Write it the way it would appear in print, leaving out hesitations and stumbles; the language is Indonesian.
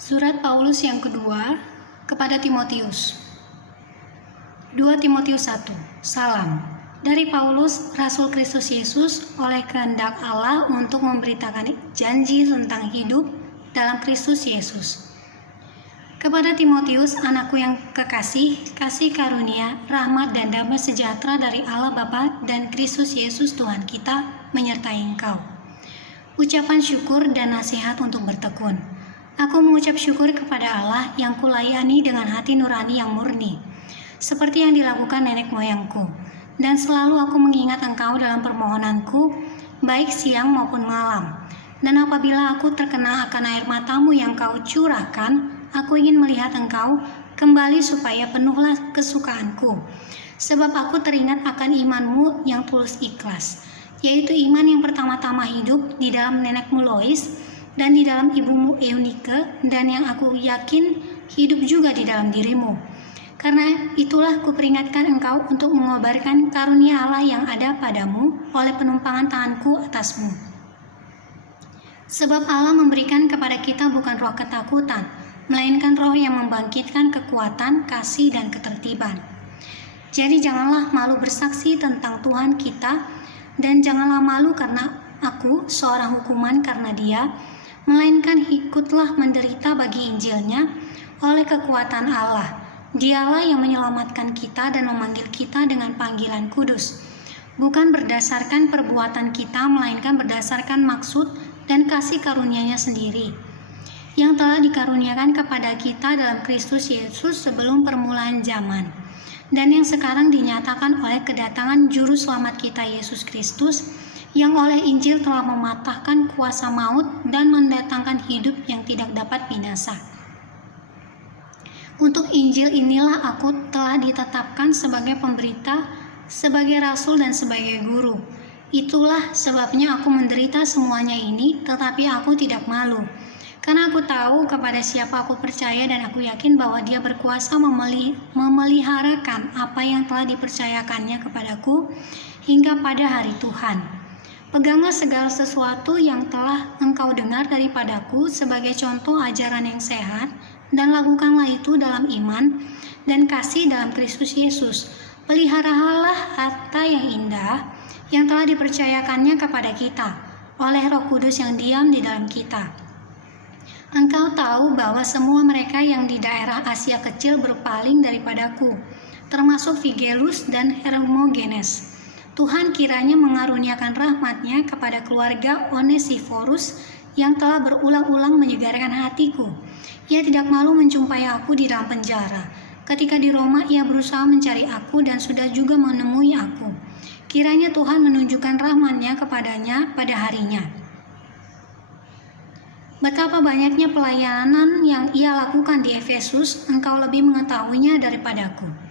Surat Paulus yang kedua kepada Timotius. 2 Timotius 1. Salam dari Paulus, Rasul Kristus Yesus, oleh kehendak Allah untuk memberitakan janji tentang hidup dalam Kristus Yesus. Kepada Timotius, anakku yang kekasih, kasih karunia, rahmat dan damai sejahtera dari Allah Bapa dan Kristus Yesus Tuhan kita menyertai engkau. Ucapan syukur dan nasihat untuk bertekun. Aku mengucap syukur kepada Allah yang kulayani dengan hati nurani yang murni, seperti yang dilakukan nenek moyangku. Dan selalu aku mengingat engkau dalam permohonanku, baik siang maupun malam. Dan apabila aku terkena akan air matamu yang kau curahkan, aku ingin melihat engkau kembali supaya penuhlah kesukaanku. Sebab aku teringat akan imanmu yang tulus ikhlas, yaitu iman yang pertama-tama hidup di dalam nenekmu Lois dan di dalam ibumu Eunike, dan yang aku yakin hidup juga di dalam dirimu. Karena itulah kuperingatkan engkau untuk mengobarkan karunia Allah yang ada padamu oleh penumpangan tanganku atasmu. Sebab Allah memberikan kepada kita bukan roh ketakutan, melainkan roh yang membangkitkan kekuatan, kasih, dan ketertiban. Jadi janganlah malu bersaksi tentang Tuhan kita, dan janganlah malu karena aku seorang hukuman karena Dia, melainkan ikutlah menderita bagi Injilnya oleh kekuatan Allah. Dialah yang menyelamatkan kita dan memanggil kita dengan panggilan kudus, bukan berdasarkan perbuatan kita, melainkan berdasarkan maksud dan kasih karunia-Nya sendiri, yang telah dikaruniakan kepada kita dalam Kristus Yesus sebelum permulaan zaman, dan yang sekarang dinyatakan oleh kedatangan Juru Selamat kita Yesus Kristus, yang oleh Injil telah mematahkan kuasa maut dan mendatangkan hidup yang tidak dapat binasa. Untuk Injil inilah aku telah ditetapkan sebagai pemberita, sebagai rasul dan sebagai guru. Itulah sebabnya aku menderita semuanya ini, tetapi aku tidak malu. Karena aku tahu kepada siapa aku percaya, dan aku yakin bahwa Dia berkuasa memeliharakan apa yang telah dipercayakannya kepadaku hingga pada hari Tuhan. Peganglah segala sesuatu yang telah engkau dengar daripadaku sebagai contoh ajaran yang sehat, dan lakukanlah itu dalam iman dan kasih dalam Kristus Yesus. Peliharalah harta yang indah yang telah dipercayakannya kepada kita oleh Roh Kudus yang diam di dalam kita. Engkau tahu bahwa semua mereka yang di daerah Asia kecil berpaling daripadaku, termasuk Figelus dan Hermogenes. Tuhan kiranya mengaruniakan rahmat-Nya kepada keluarga Onesiforus yang telah berulang-ulang menyegarkan hatiku. Ia tidak malu menjumpai aku di dalam penjara. Ketika di Roma ia berusaha mencari aku dan sudah juga menemui aku. Kiranya Tuhan menunjukkan rahmat-Nya kepadanya pada harinya. Betapa banyaknya pelayanan yang ia lakukan di Efesus, engkau lebih mengetahuinya daripadaku.